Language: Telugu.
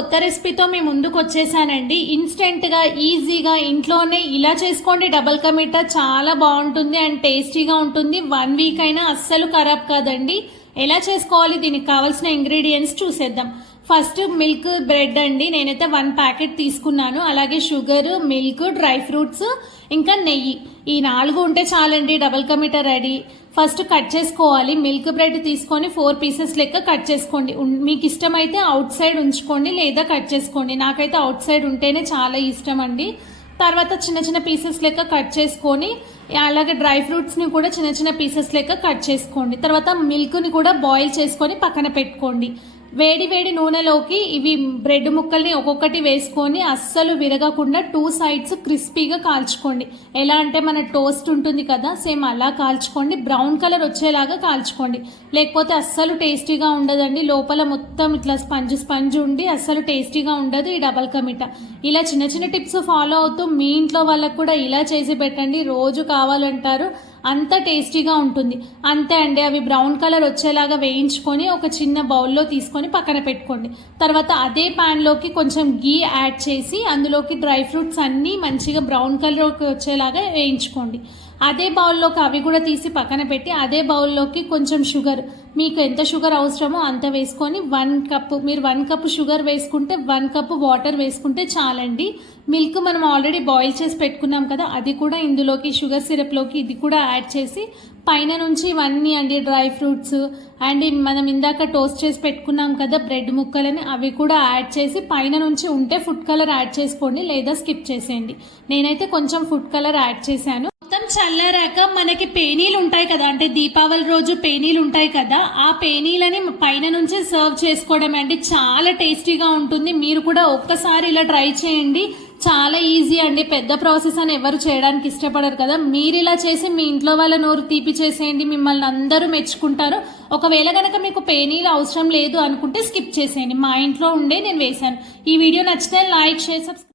కొత్త రెసిపీతో మీ ముందుకు వచ్చేసానండి. ఇన్స్టెంట్గా ఈజీగా ఇంట్లోనే ఇలా చేసుకోండి. డబల్ కా మీఠా చాలా బాగుంటుంది అండ్ టేస్టీగా ఉంటుంది. 1 వీక్ అయినా అస్సలు ఖరాబ్ కాదండి. ఎలా చేసుకోవాలి, దీనికి కావాల్సిన ఇంగ్రీడియంట్స్ చూసేద్దాం. ఫస్ట్ మిల్క్ బ్రెడ్ అండి, నేనైతే 1 ప్యాకెట్ తీసుకున్నాను. అలాగే షుగర్, మిల్క్, డ్రై ఫ్రూట్స్, ఇంకా నెయ్యి. ఈ 4 ఉంటే చాలండి, double ka meetha ready. First cut చేసుకోవాలి. మిల్క్ బ్రెడ్ తీసుకొని 4 పీసెస్ లెక్క కట్ చేసుకోండి. మీకు ఇష్టమైతే అవుట్ సైడ్ ఉంచుకోండి లేదా కట్ చేసుకోండి. నాకైతే అవుట్ సైడ్ ఉంటేనే చాలా ఇష్టం అండి. తర్వాత చిన్న చిన్న పీసెస్ లెక్క కట్ చేసుకొని, అలాగే డ్రై ఫ్రూట్స్ని కూడా చిన్న చిన్న పీసెస్ లెక్క కట్ చేసుకోండి. తర్వాత మిల్క్ని కూడా బాయిల్ చేసుకొని పక్కన పెట్టుకోండి. వేడి వేడి నూనెలోకి ఇవి బ్రెడ్ ముక్కల్ని ఒక్కొక్కటి వేసుకొని అస్సలు విరగకుండా 2 సైడ్స్ క్రిస్పీగా కాల్చుకోండి. ఎలా అంటే మన టోస్ట్ ఉంటుంది కదా, సేమ్ అలా కాల్చుకోండి. బ్రౌన్ కలర్ వచ్చేలాగా కాల్చుకోండి, లేకపోతే అస్సలు టేస్టీగా ఉండదండి. లోపల మొత్తం ఇట్లా స్పంజ్ ఉండి అస్సలు టేస్టీగా ఉండదు ఈ డబల్ కా మీఠా. ఇలా చిన్న చిన్న టిప్స్ ఫాలో అవుతూ మీ ఇంట్లో వాళ్ళకు కూడా ఇలా చేసి పెట్టండి. రోజు కావాలంటారు, అంత టేస్టీగా ఉంటుంది. అంతే అండి. అవి బ్రౌన్ కలర్ వచ్చేలాగా వేయించుకొని ఒక చిన్న బౌల్లో తీసుకొని పక్కన పెట్టుకోండి. తర్వాత అదే ప్యాన్లోకి కొంచెం గీ యాడ్ చేసి అందులోకి డ్రై ఫ్రూట్స్ అన్నీ మంచిగా బ్రౌన్ కలర్కి వచ్చేలాగా వేయించుకోండి. అదే బౌల్లోకి అవి కూడా తీసి పక్కన పెట్టి అదే బౌల్లోకి కొంచెం షుగర్, మీకు ఎంత షుగర్ అవసరమో అంత వేసుకొని 1 కప్పు, మీరు 1 కప్పు షుగర్ వేసుకుంటే 1 కప్పు వాటర్ వేసుకుంటే చాలండి. మిల్క్ మనం ఆల్రెడీ బాయిల్ చేసి పెట్టుకున్నాం కదా, అది కూడా ఇందులోకి షుగర్ సిరప్లోకి ఇది కూడా యాడ్ చేసి పైన నుంచి ఇవన్నీ అండి డ్రై ఫ్రూట్స్ అండ్ మనం ఇందాక టోస్ట్ చేసి పెట్టుకున్నాం కదా బ్రెడ్ ముక్కలని, అవి కూడా యాడ్ చేసి పైన నుంచి ఉంటే ఫుడ్ కలర్ యాడ్ చేసుకోండి లేదా స్కిప్ చేసేయండి. నేనైతే కొంచెం ఫుడ్ కలర్ యాడ్ చేశాను. మొత్తం చల్లారాక మనకి పేనీలు ఉంటాయి కదా, అంటే దీపావళి రోజు పేనీలు ఉంటాయి కదా, ఆ పేనీలని పైన నుంచి సర్వ్ చేసుకోవడం అండి. చాలా టేస్టీగా ఉంటుంది. మీరు కూడా ఒక్కసారి ఇలా ట్రై చేయండి. చాలా ఈజీ అండి. పెద్ద ప్రాసెస్ అని ఎవరు చేయడానికి ఇష్టపడరు కదా. మీరు ఇలా చేసి మీ ఇంట్లో వాళ్ళ నోరు తీపి చేసేయండి, మిమ్మల్ని అందరూ మెచ్చుకుంటారు. ఒకవేళ కనుక మీకు పేనీలు అవసరం లేదు అనుకుంటే స్కిప్ చేసేయండి. మా ఇంట్లో ఉండే నేను వేశాను. ఈ వీడియో నచ్చితే లైక్, షేర్, సబ్స్క్రైబ్.